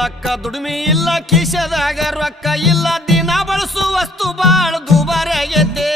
ತಿನ್ಲಕ್ಕ ದುಡಿಮೆ ಇಲ್ಲ ಕಿಶದಾಗ ರೊಕ್ಕ ಇಲ್ಲ ದಿನ ಬಳಸು ವಸ್ತು ಬಾಳ ದುಬಾರಿ ಆಗೈತೆ